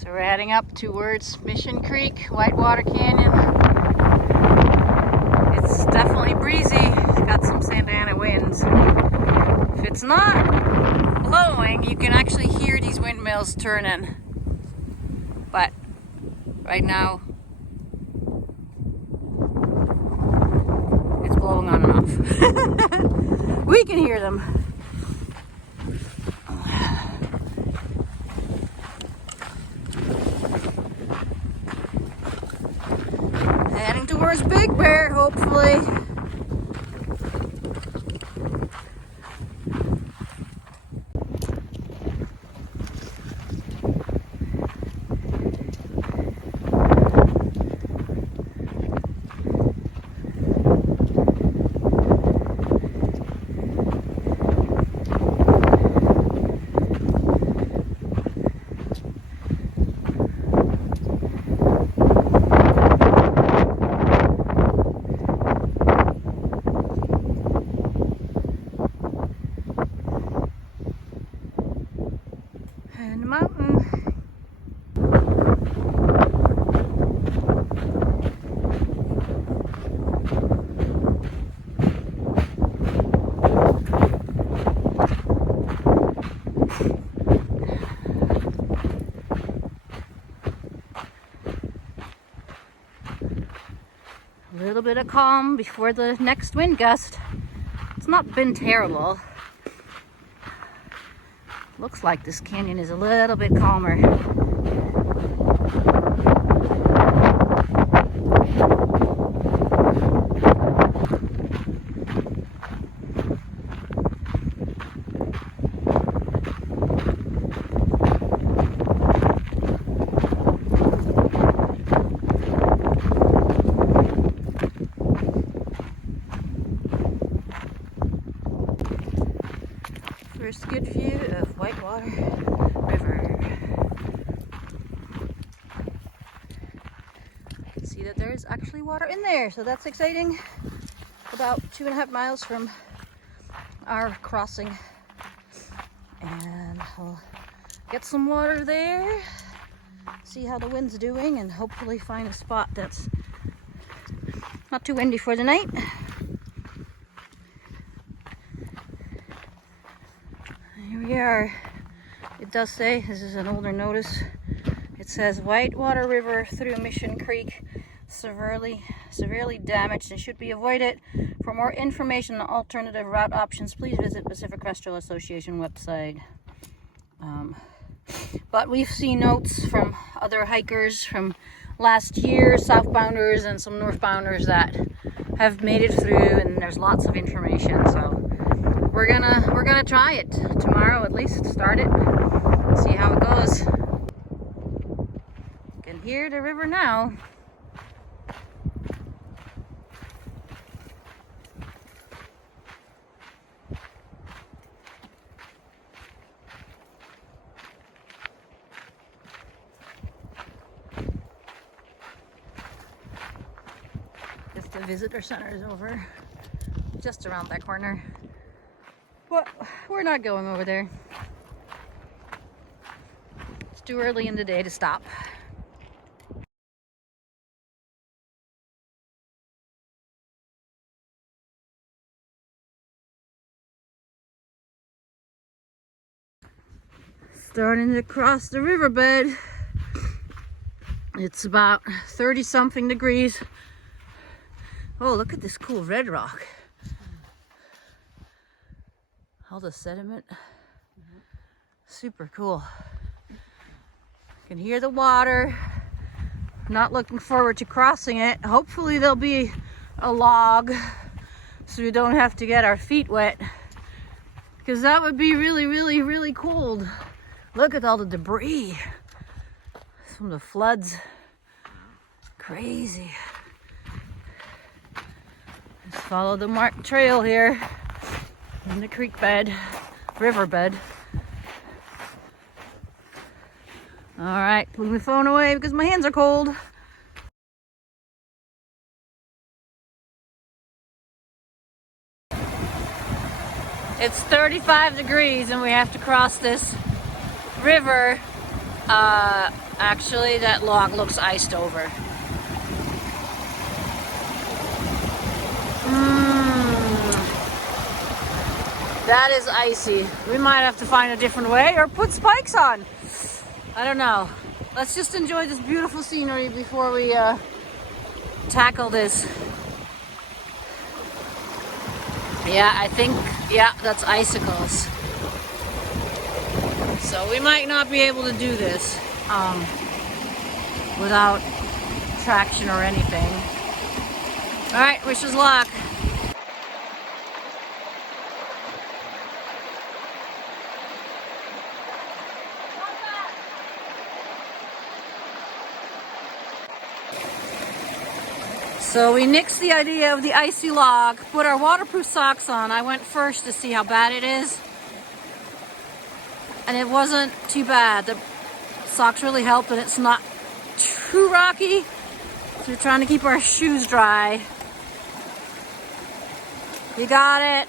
So we're heading up towards Mission Creek, Whitewater Canyon. It's definitely breezy. It's got some Santa winds. If it's not blowing, you can actually hear these windmills turning. But right now, it's blowing on and off. We can hear them. Heading towards Big Bear, hopefully. And the mountain. A little bit of calm before the next wind gust. It's not been terrible. Looks like this canyon is a little bit calmer. First good view of Whitewater River. I can see that there is actually water in there, so that's exciting. About 2.5 miles from our crossing. And I'll get some water there, see how the wind's doing, and hopefully find a spot that's not too windy for the night. Here we are. It does say, this is an older notice, it says Whitewater River through Mission Creek severely damaged and should be avoided. For more information on alternative route options, please visit Pacific Crest Trail Association website. But we've seen notes from other hikers from last year, southbounders and some northbounders that have made it through, and there's lots of information. So we're gonna try it tomorrow, at least start it, see how it goes. You can hear the river now. Guess the visitor center is over just around that corner. But we're not going over there. It's too early in the day to stop. Starting to cross the riverbed. It's about 30-something degrees. Oh, look at this cool red rock. All the sediment. Super cool. Can hear the water. Not looking forward to crossing it. Hopefully there'll be a log so we don't have to get our feet wet, because that would be really cold. Look at all the debris from the floods. Crazy. Just follow the marked trail here in the creek bed, riverbed. All right, put my phone away because my hands are cold. It's 35 degrees and we have to cross this river Actually, that log looks iced over. That is icy. We might have to find a different way or put spikes on. I don't know. Let's just enjoy this beautiful scenery before we tackle this. Yeah, I think, yeah, that's icicles. So we might not be able to do this without traction or anything. All right, wish us luck. So we nixed the idea of the icy log, put our waterproof socks on. I went first to see how bad it is. And it wasn't too bad. The socks really helped and it's not too rocky. So we're trying to keep our shoes dry. You got it.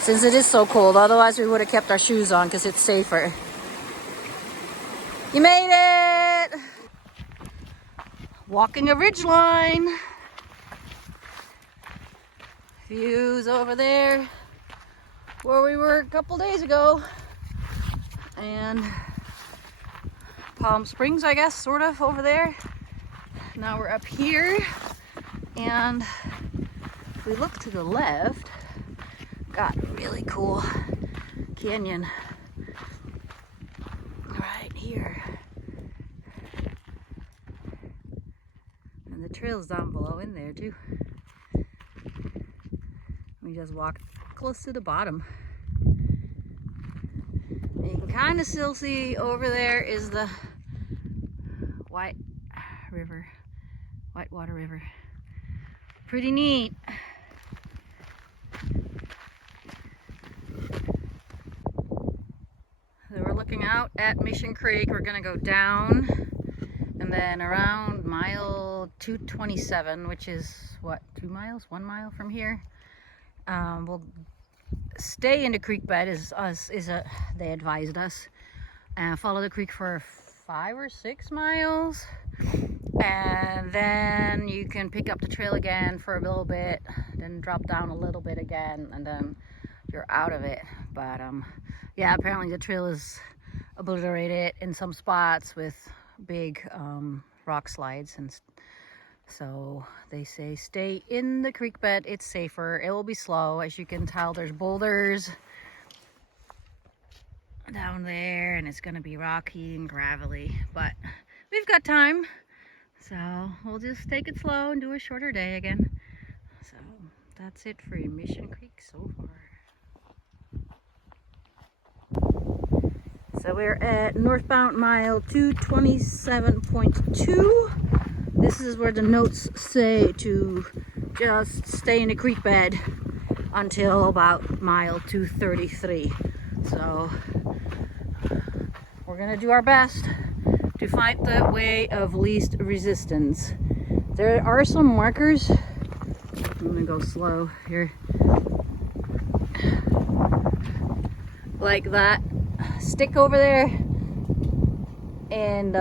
Since it is so cold, otherwise we would have kept our shoes on because it's safer. You made it! Walking a ridge line. Views over there where we were a couple days ago. And Palm Springs, I guess, sort of over there. Now we're up here. And if we look to the left, got a really cool canyon right here. And the trail's down below in there too. We just walked close to the bottom. And you can kind of still see over there is the Whitewater River. Pretty neat. So we're looking out at Mission Creek. We're gonna go down and then around mile 227, which is what, 2 miles, 1 mile from here. We'll stay in the creek bed they advised us, and follow the creek for 5 or 6 miles, and then you can pick up the trail again for a little bit, then drop down a little bit again, and then you're out of it. But yeah, apparently the trail is obliterated in some spots with big rock slides, and so they say stay in the creek bed. It's safer. It will be slow. As you can tell, there's boulders down there and it's gonna be rocky and gravelly, but we've got time, so we'll just take it slow and do a shorter day again. So that's it for Mission Creek so far. So we're at northbound mile 227.2. This is where the notes say to just stay in the creek bed until about mile 233. So we're gonna do our best to find the way of least resistance. There are some markers. I'm gonna go slow here. Like that stick over there and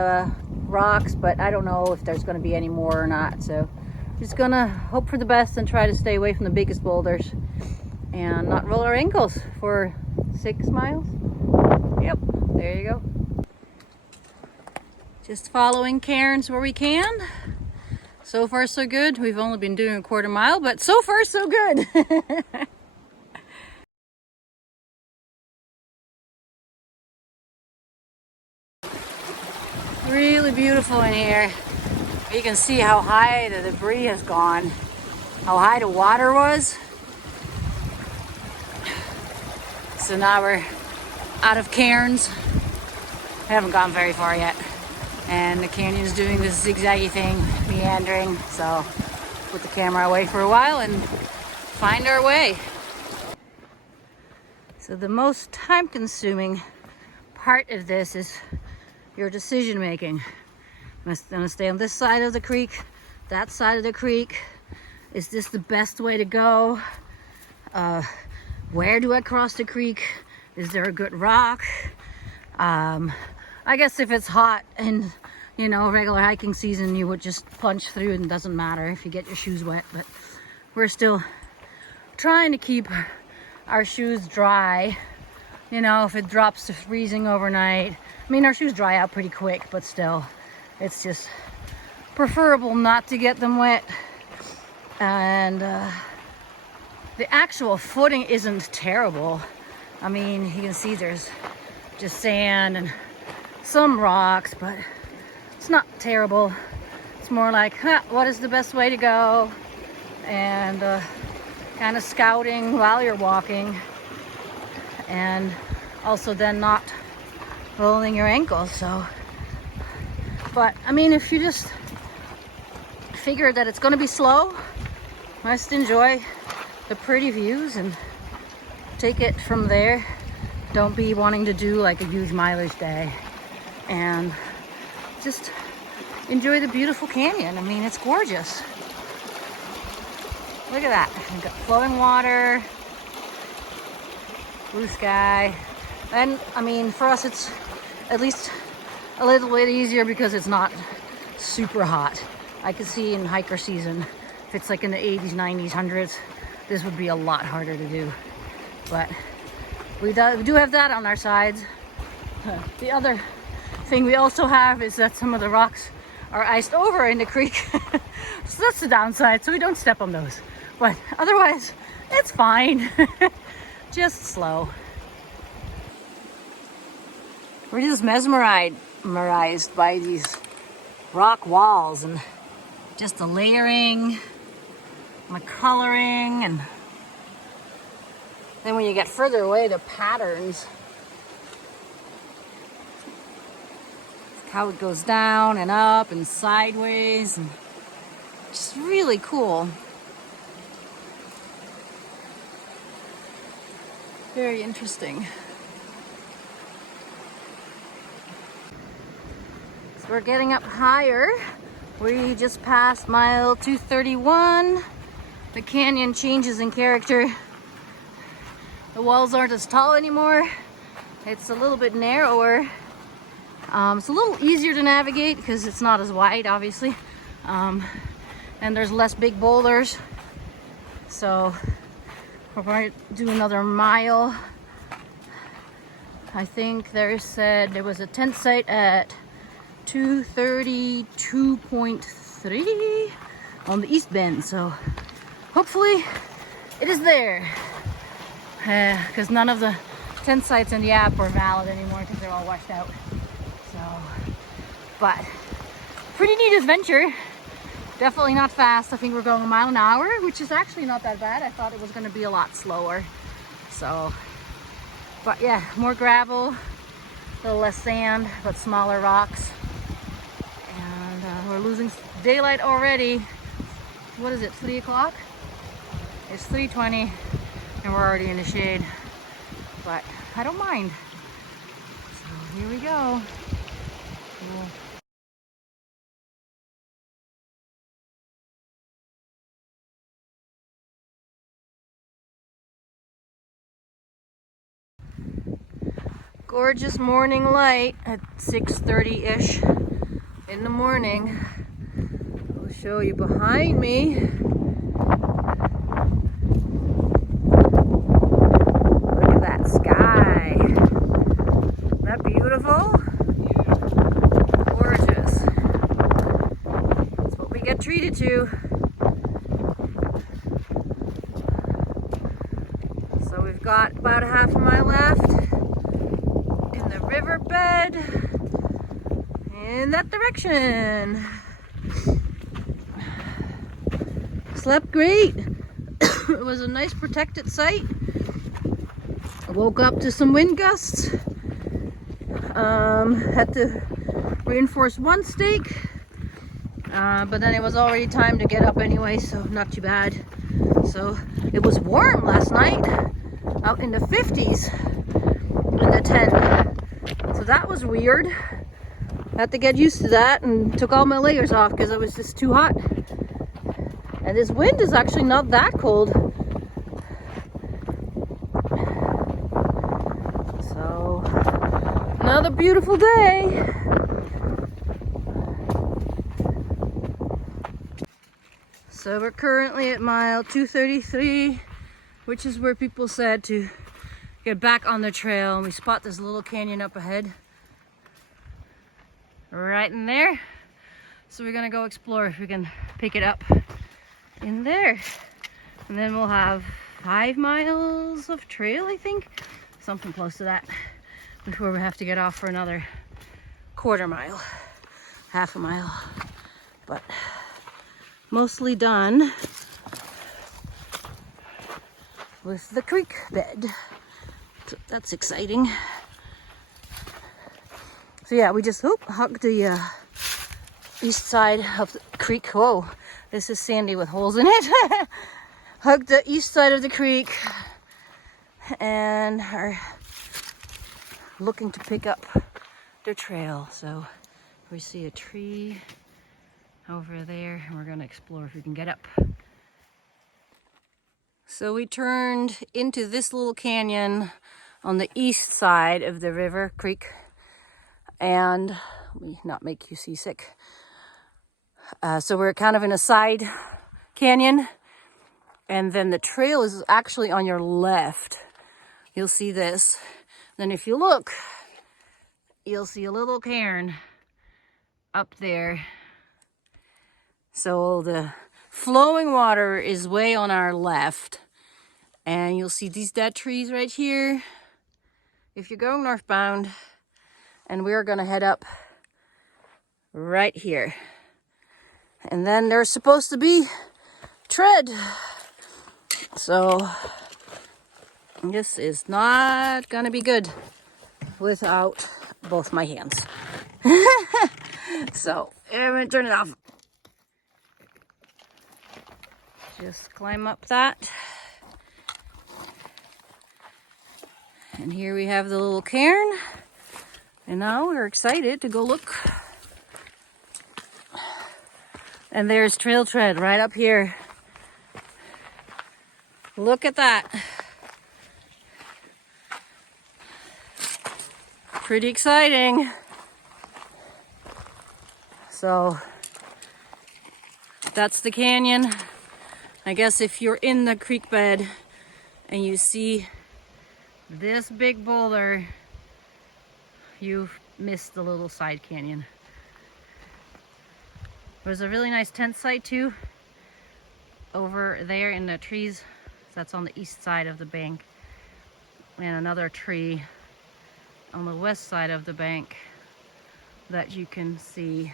rocks, but I don't know if there's going to be any more or not, so just gonna hope for the best and try to stay away from the biggest boulders and not roll our ankles for 6 miles. Yep, there you go. Just following cairns where we can. So far so good. We've only been doing a quarter mile, but so far so good. Really beautiful in here. You can see how high the debris has gone, how high the water was. So now we're out of cairns. We haven't gone very far yet. And the canyon is doing this zigzaggy thing, meandering. So put the camera away for a while and find our way. So the most time-consuming part of this is your decision making. I'm gonna stay on this side of the creek, that side of the creek, Is this the best way to go? Where do I cross the creek? Is there a good rock? I guess if it's hot and, you know, regular hiking season, you would just plunge through and it doesn't matter if you get your shoes wet. But we're still trying to keep our shoes dry. You know, if it drops to freezing overnight. I mean, our shoes dry out pretty quick, but still, it's just preferable not to get them wet. And the actual footing isn't terrible. I mean, you can see there's just sand and some rocks, but it's not terrible. It's more like, what is the best way to go? And kind of scouting while you're walking. And also then not rolling your ankles. So, but I mean, if you just figure that it's going to be slow, must enjoy the pretty views and take it from there. Don't be wanting to do like a huge mileage day, and just enjoy the beautiful canyon. I mean, it's gorgeous. Look at that. We've got flowing water, blue sky. And I mean, for us it's at least a little bit easier because it's not super hot. I could see in hiker season, if it's like in the 80s, 90s, 100s, this would be a lot harder to do. But we do have that on our sides. The other thing we also have is that some of the rocks are iced over in the creek. So that's the downside, so we don't step on those. But otherwise, it's fine. Just slow. We're just mesmerized by these rock walls and just the layering and the coloring, and then when you get further away, the patterns. How it goes down and up and sideways, and just really cool. Very interesting. So we're getting up higher. We just passed mile 231. The canyon changes in character. The walls aren't as tall anymore. It's a little bit narrower. It's a little easier to navigate because it's not as wide, obviously. And there's less big boulders. So we're going to do another mile. I think there said there was a tent site at 232.3 on the east bend. So hopefully it is there. Because none of the tent sites in the app were valid anymore because they're all washed out. So, but pretty neat adventure. Definitely not fast. I think we're going a mile an hour, which is actually not that bad. I thought it was going to be a lot slower. So, but yeah, more gravel, a little less sand, but smaller rocks. And we're losing daylight already. What is it, 3 o'clock? It's 3:20 and we're already in the shade. But I don't mind. So here we go. Cool. Gorgeous morning light at 6:30-ish in the morning. I'll show you behind me. Look at that sky. Isn't that beautiful? Gorgeous. That's what we get treated to. So we've got about a half a mile left. The riverbed in that direction. Slept great. It was a nice protected site. I woke up to some wind gusts. Had to reinforce one stake, but then it was already time to get up anyway, so not too bad. So it was warm last night, out in the 50s in the tent. So that was weird. Had to get used to that and took all my layers off because it was just too hot. And this wind is actually not that cold. So, another beautiful day. So we're currently at mile 233, which is where people said to get back on the trail. And we spot this little canyon up ahead. Right in there. So we're gonna go explore if we can pick it up in there. And then we'll have 5 miles of trail, I think. Something close to that. Before we have to get off for another quarter mile. Half a mile. But mostly done with the creek bed. So that's exciting. So yeah, we just hugged the east side of the creek. Whoa, this is sandy with holes in it. Hugged the east side of the creek and are looking to pick up the trail. So we see a tree over there and we're gonna explore if we can get up. So we turned into this little canyon on the east side of the river creek, and let me not make you seasick. So we're kind of in a side canyon, and then the trail is actually on your left. You'll see this. Then if you look, you'll see a little cairn up there. So the flowing water is way on our left, and you'll see these dead trees right here if you're going northbound, and we're gonna head up right here. And then there's supposed to be tread. So this is not gonna be good without both my hands. So I'm gonna turn it off. Just climb up that. And here we have the little cairn. And now we're excited to go look. And there's trail tread right up here. Look at that. Pretty exciting. So that's the canyon. I guess if you're in the creek bed and you see this big boulder, you've missed the little side canyon. There's a really nice tent site too over there in the trees. That's on the east side of the bank, and another tree on the west side of the bank that you can see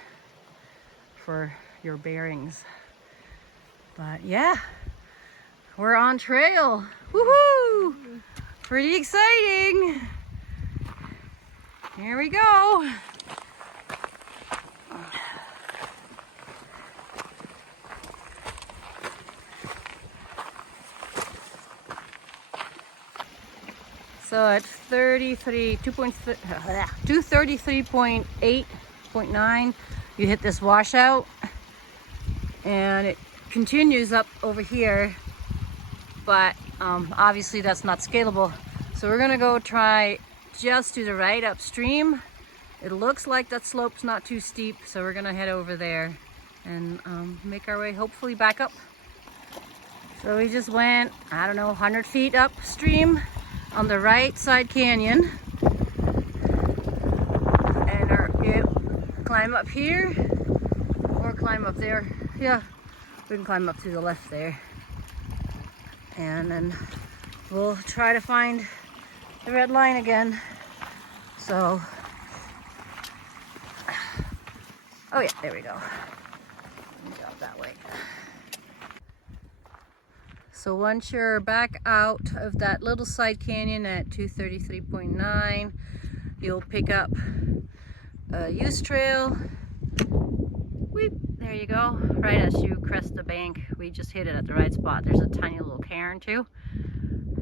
for your bearings. But yeah, we're on trail. Woohoo! Pretty exciting. Here we go. So at 233.8.9, you hit this washout, and it continues up over here, but obviously that's not scalable. So we're gonna go try just to the right upstream. It looks like that slope's not too steep, so we're gonna head over there and make our way hopefully back up. So we just went, I don't know, 100 feet upstream on the right side canyon, and climb up here or climb up there. Yeah, we can climb up to the left there, and then we'll try to find the red line again. So, oh yeah, there we go. Let me go that way. So once you're back out of that little side canyon at 233.9, you'll pick up a use trail. Weep, there you go. Right as you crest the bank, we just hit it at the right spot. There's a tiny little cairn too.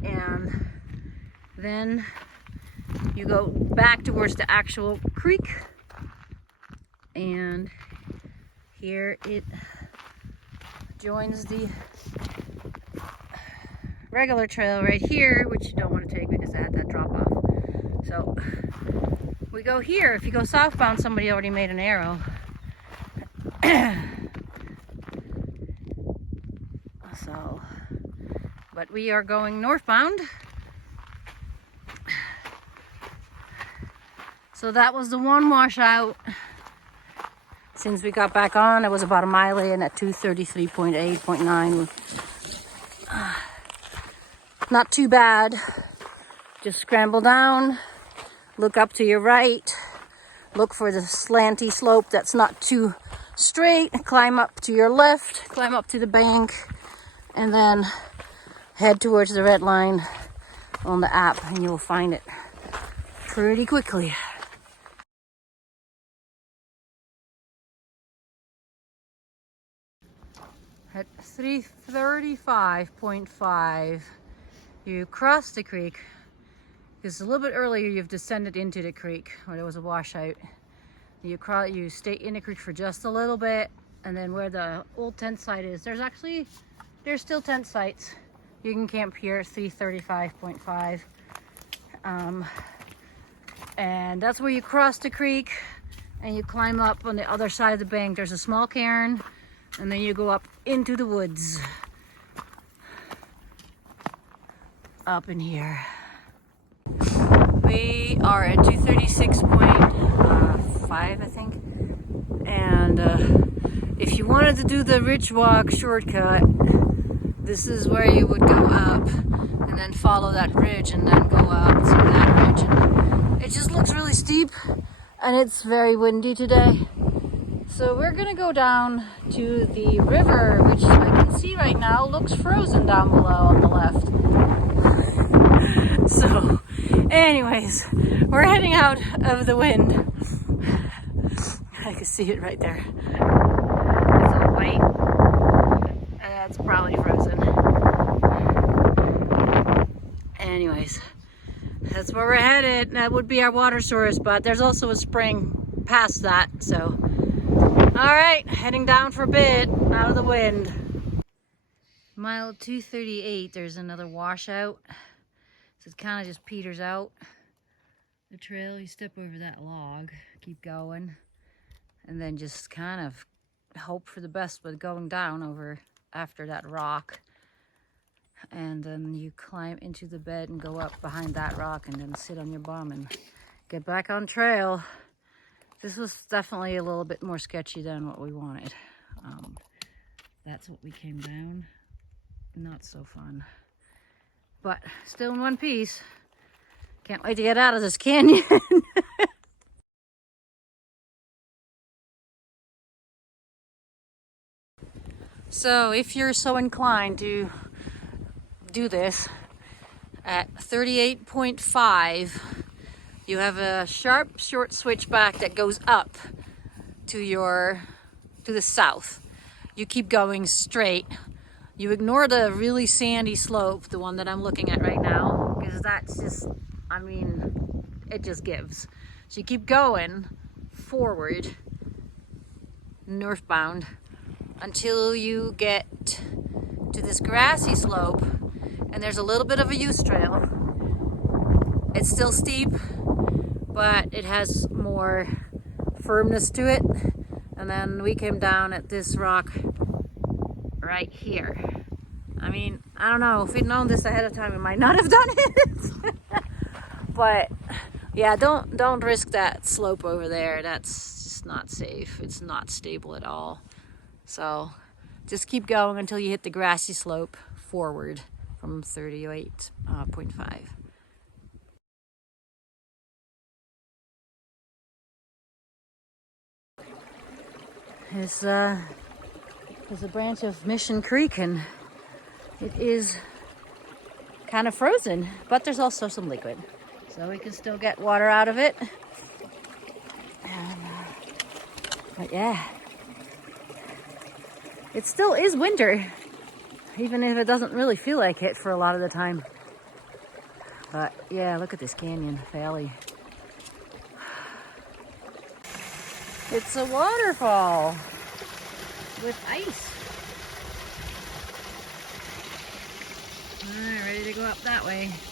And then you go back towards the actual creek. And here it joins the regular trail right here, which you don't want to take because it had that drop off. So we go here. If you go southbound, somebody already made an arrow. So, but we are going northbound. So that was the one washout. Since we got back on, it was about a mile in at 233.8.9. Not too bad. Just scramble down, look up to your right, look for the slanty slope that's not too straight, climb up to your left, climb up to the bank, and then head towards the red line on the app, and you'll find it pretty quickly. At 3:35.5, you cross the creek. Because a little bit earlier, you've descended into the creek where there was a washout. You stay in the creek for just a little bit, and then where the old tent site is, there's still tent sites. You can camp here at 3:35.5, and that's where you cross the creek, and you climb up on the other side of the bank. There's a small cairn, and then you go up into the woods, up in here. We are at 236.5, I think. And if you wanted to do the Ridge Walk shortcut, this is where you would go up and then follow that ridge and then go up to that ridge. And it just looks really steep, and it's very windy today. So we're gonna go down to the river, which I can see right now looks frozen down below on the left. So anyways, we're heading out of the wind. I can see it right there. It's all white. That's probably frozen. Anyways, that's where we're headed. That would be our water source, but there's also a spring past that. So, all right, heading down for a bit out of the wind. Mile 238, there's another washout. So it kind of just peters out the trail. You step over that log, keep going, and then just kind of hope for the best with going down over after that rock. And then you climb into the bed and go up behind that rock and then sit on your bum and get back on trail. This was definitely a little bit more sketchy than what we wanted. That's what we came down. Not so fun. But still in one piece. Can't wait to get out of this canyon. So if you're so inclined to do this, at 38.5, you have a sharp, short switchback that goes up to the south. You keep going straight. You ignore the really sandy slope, the one that I'm looking at right now, because that's just, I mean, it just gives. So you keep going forward, northbound, until you get to this grassy slope, and there's a little bit of a use trail. It's still steep, but it has more firmness to it. And then we came down at this rock right here. I mean, I don't know, if we'd known this ahead of time, we might not have done it. But yeah, don't risk that slope over there. That's just not safe. It's not stable at all. So just keep going until you hit the grassy slope forward from 38.5. There's a branch of Mission Creek, and it is kind of frozen, but there's also some liquid, so we can still get water out of it. But yeah, it still is winter, even if it doesn't really feel like it for a lot of the time. But yeah, look at this canyon valley. It's a waterfall with ice. go up that way.